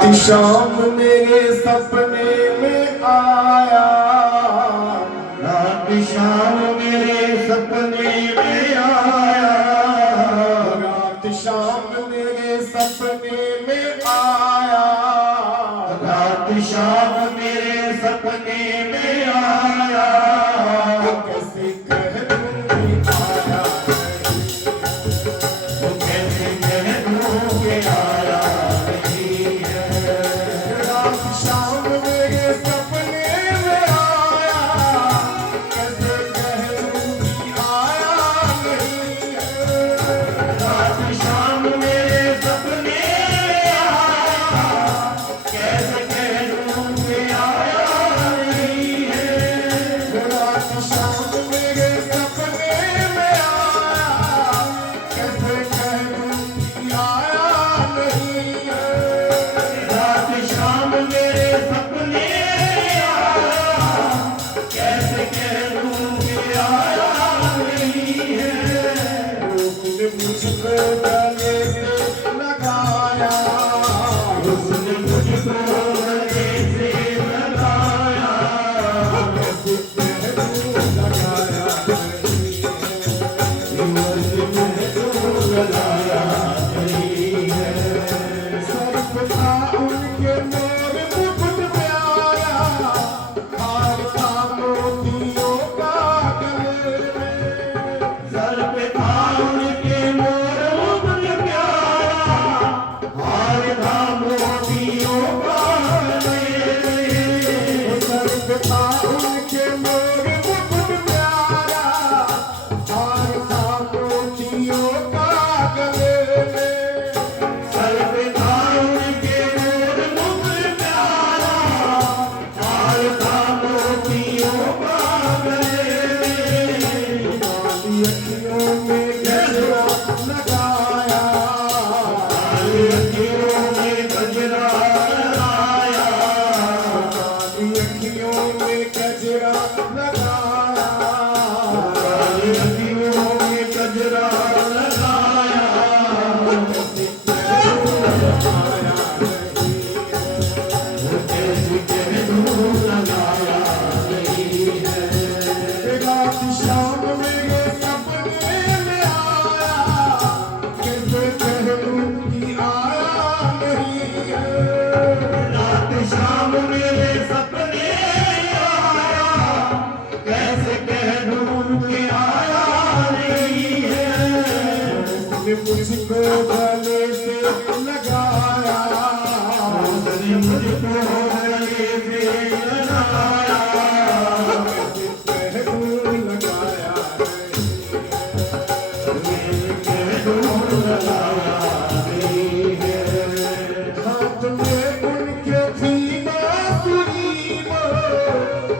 शाम मेरे सपने में आया, रात शाम मेरे सपने में आया, रात शाम मेरे सपने में आया, रात शाम मेरे सपने में आया। कैसे कह दूं कि आया वो कैसे कह दूं कि आया नहीं है। रात शाम मेरे सपने में आया, कैसे कह दूं कि आया नहीं है। रात शाम मेरे सपने में आया, कैसे कह दूं कि आया नहीं है। रात शाम मेरे सपने में आया, कैसे कह दूं कि आया नहीं है। रात शाम मेरे सपने में आया, कैसे कह दूं कि आया नहीं है। उसने मुझको गले से लगाया, उसने मुझको गले से लगाया, कैसे कह दूं लगाया नहीं लगाया नहीं है। है। सर्प था उनके मोर मुकुट प्यारा, हार था मोतियों का गले में। सर पे था उनके मोर मुकुट प्यारा, हार था मोतियों का गले में। सर्प था उनके मोर मुकुट प्यारा, हार था मोतियों का गले में। सर पे था उनके मोर मुकुट प्यारा, हार था मोतियों का गले में। काली अखियों में गजरा लगाया, काली अखियों में गजरा लगाया, काली अखियों में गजरा लगाया। काली अखियों में गजरा लगाया। कैसे कह दूं लगाया नहीं है। रात शाम मेरे सपने में आया, कैसे कह दूं कि आया नहीं है। रात शाम मेरे सपने में आया, कैसे कह दूं कि आया नहीं है। उसने मुझको गले से लगाया, उसने मुझको गले से लगाया, कैसे कह दूं लगाया नहीं है। कैसे कह दूं लगाया नहीं है। हाथ में उनके थी बांसुरी वो,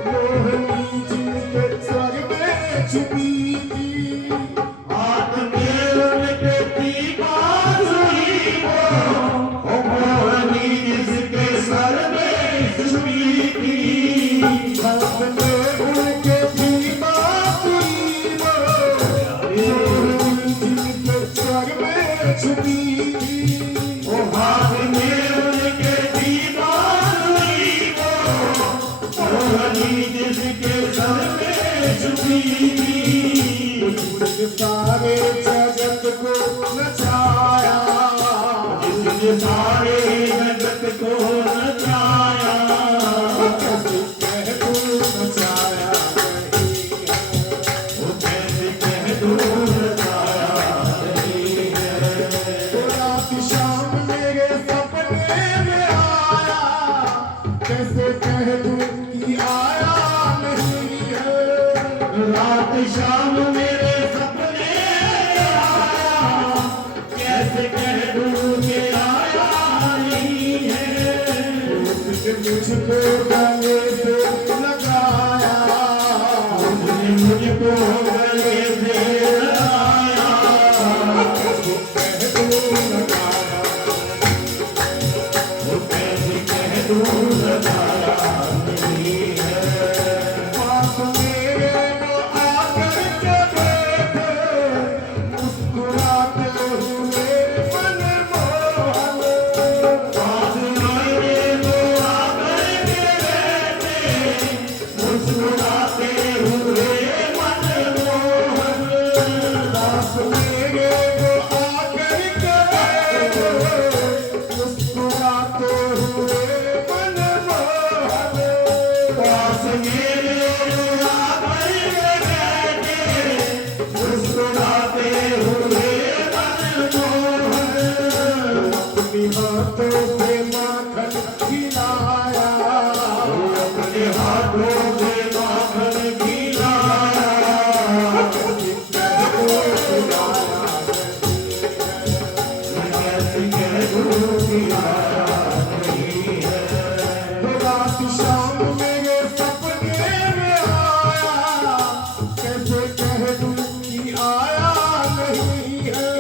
मोहनी जिनके स्वर में छुपी थी। हाथ में उनके थी बांसुरी वो, ओ मोहनी जिसके सर में छुपी थी। हाथ में उनके थी बांसुरी वो, मोहनी जिनके स्वर में छुपी थी। ओ हाथ में उनके थी बांसुरी वो, मोहनी जिसके सर में छुपी थी। उसने सारे जगत को नचाया, जिसने सारे जगत को नचाया। कैसे कह दूं नचाया नहीं है। वो कैसे कह दूं नचाया नहीं है। रात शाम मेरे सपने में आया, कैसे कह दूं कि आया नहीं है। रात शाम मेरे सपने में आया, कैसे कह दूं कि आया नहीं है। उसने मुझको गले से लगाया, उसने मुझको गले से लगाया, कैसे कह दूं लगाया। वो कैसे कह दूं लगाया नहीं है। पास मेरे वो आकर के बैठे, मुस्कुराते हुए मन मोहन। पास आए मेरे आकर बैठे मुस्कुराते हुए मनमोहन अपनी हाथों से माखन खिलाया अपने हाथों से माखन खिलाया कैसे कह दूं कि आया नहीं है रात शाम मेरे सपने में आया कैसे कह दूं कि आया नहीं है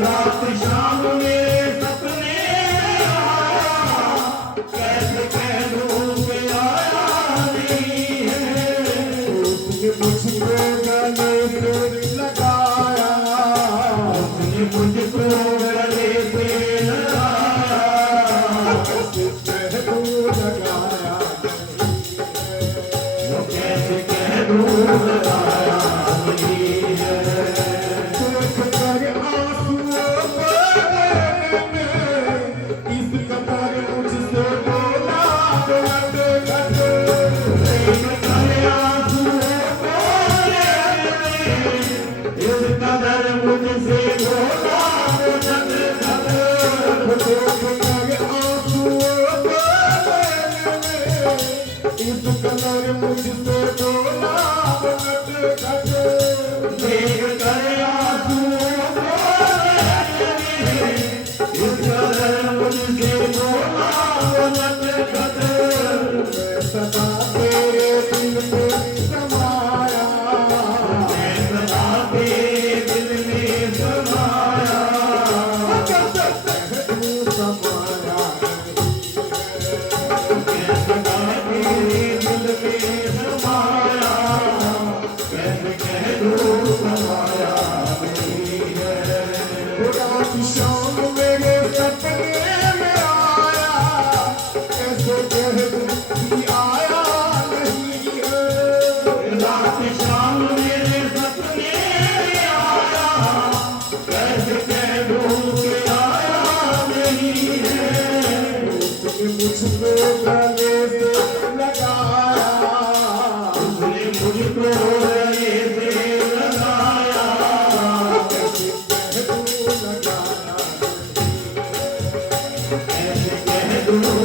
रात शाम मेरे सपने आया कैसे कह दूं कि आया नहीं है उसने मुझको गले से लगाया उसने मुझको गले से लगाया कैसे कह दूं लगाया वो कैसे कह दूं लगाया नहीं है देख कर आंसुओं बरसने में इस कदर मुझसे बोला घट घट देख कर आंसुओं बोले इस कदर मुझसे बोला जग जग देख कर आंसुओं बरसने में इस कदर मुझसे बोला घट घट देख कर आंसुओं बोले इस कदर मुझसे बोला जग जग सदा तेरे दिल में समाया मैं सदा तेरे दिल में समाया कैसे कह दूं समाया मैं सदा तेरे दिल में समाया कैसे कह दूं समाया नहीं है रात शाम मेरे सपने में आया कैसे कह दूं कि आया नहीं है रात शाम मेरे सपने में आया कैसे कह दूं कि आया नहीं है उसने मुझको गले से लगाया उसने मुझको गले से लगाया कैसे कह दूं लगाया कैसे कह दूं